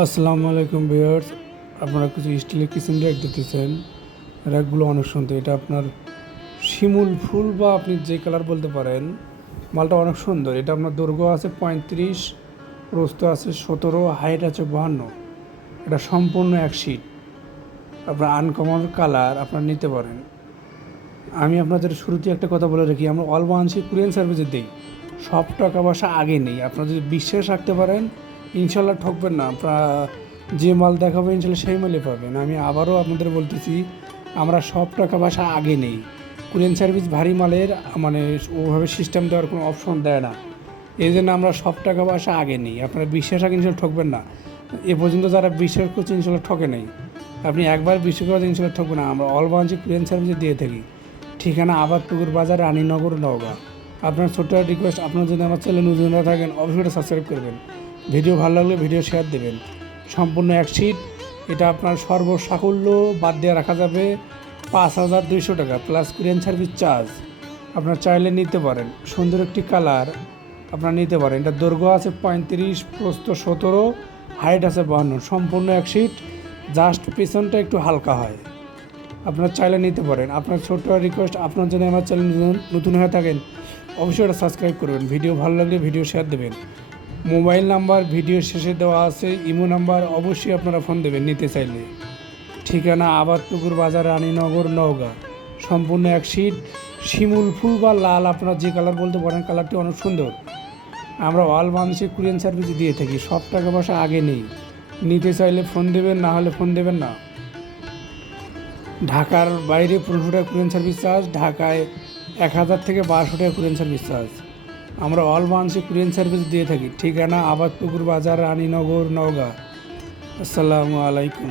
আসসালামু আলাইকুম ভিউয়ার্স, আপনারা কিছু স্টিলের কিচেন র্যাক দেখতেছেন। র্যাকগুলো অনেক সুন্দর। এটা আপনার শিমুল ফুল বা আপনি যে কালার বলতে পারেন, মালটা অনেক সুন্দর। এটা আপনার দৈর্ঘ্য আছে পঁয়ত্রিশ, প্রস্থ আছে সতেরো হাইট আছে বাহান্ন। এটা সম্পূর্ণ এক শিট আপনার আনকমন কালার আপনারা নিতে পারেন। আমি আপনাদের শুরুতে একটা কথা বলে রাখি, আমরা অল বাংলাদেশে কুরিয়ান সার্ভিসে দিই। সব টাকা পয়সা আগে নেই। আপনারা যদি বিশ্বাস রাখতে পারেন ইনশাল্লাহ ঠকবেন না। যে মাল দেখাবো ইনশাল্লাহ সেই মালই পাবেন। আমি আবারও আপনাদের বলতেছি, আমরা সব টাকা পয়সা আগে নেই। কুরিয়ান সার্ভিস ভারী মালের মানে ওভাবে সিস্টেম দেওয়ার কোনো অপশন দেয় না। এই জন্য আমরা সব টাকা পয়সা আগে নেই। আপনারা বিশ্বাস আগে ইনশাল্লাহ ঠকবেন না। এ পর্যন্ত যারা বিশ্বাস করছে, ইনশাল্লাহ ঠকে নেই। আপনি একবার বিশ্বাস করে ইনশাল্লাহ ঠকবেন না। আমরা অল বাংলাদেশে কুরিয়ান সার্ভিসে দিয়ে থাকি। ঠিকানা আবার আবাদপুকুর বাজার, রানীনগর, নওগাঁ। আপনার ছোট্ট রিকোয়েস্ট আপনার যদি আমার চ্যানেল নতুন থাকেন, অবশ্যই সাবস্ক্রাইব করবেন। ভিডিও ভালো লাগলে ভিডিও শেয়ার দেবেন। সম্পূর্ণ এক সিট এটা আপনার সর্বসাকুল্য বাদ দিয়ে রাখা যাবে পাঁচ হাজার দুইশো টাকা প্লাস কুরিয়ান সার্ভিস চার্জ আপনার চাইলে নিতে পারেন। সুন্দর একটি কালার আপনার নিতে পারেন। এটা দৈর্ঘ্য আছে পঁয়ত্রিশ প্রস্ত সতেরো হাইট আছে বাহান্ন। সম্পূর্ণ এক সিট জাস্ট পিছনটা একটু হালকা হয়। আপনার চাইলে নিতে পারেন। আপনার ছোট্ট রিকোয়েস্ট আপনার জন্য আমার চ্যানেল নতুন- নতুন হয়ে থাকেন, অবশ্যই এটা সাবস্ক্রাইব করবেন। ভিডিও ভালো লাগলে ভিডিও শেয়ার দেবেন। মোবাইল নাম্বার, ভিডিও শেষে দেওয়া আছে, ইমো নাম্বার অবশ্যই আপনারা ফোন দেবেন নিতে চাইলে। ঠিকানা আবাদপুকুর বাজার, রানীনগর, নওগাঁ। সম্পূর্ণ এক সিট শিমুল ফুল বা লাল, আপনারা যে কালার বলতে পারেন, কালারটি অনেক সুন্দর। আমরা অল বাংলাদেশে কুরিয়ান সার্ভিস দিয়ে থাকি, সব টাকা পয়সা আগে নেই। নিতে চাইলে ফোন দেবেন, না হলে ফোন দেবেন না। ঢাকার বাইরে পনেরোশো টাকা কুরিয়ান সার্ভিস চার্জ, ঢাকায় এক হাজার থেকে বারোশো টাকা কুরিয়ান সার্ভিস চার্জ। আমরা অল বাংলাদেশে কুরিয়ান সার্ভিস দিয়ে থাকি। ঠিকানা আবাদপুকুর বাজার রানীনগর নওগাঁ। আসসালামু আলাইকুম।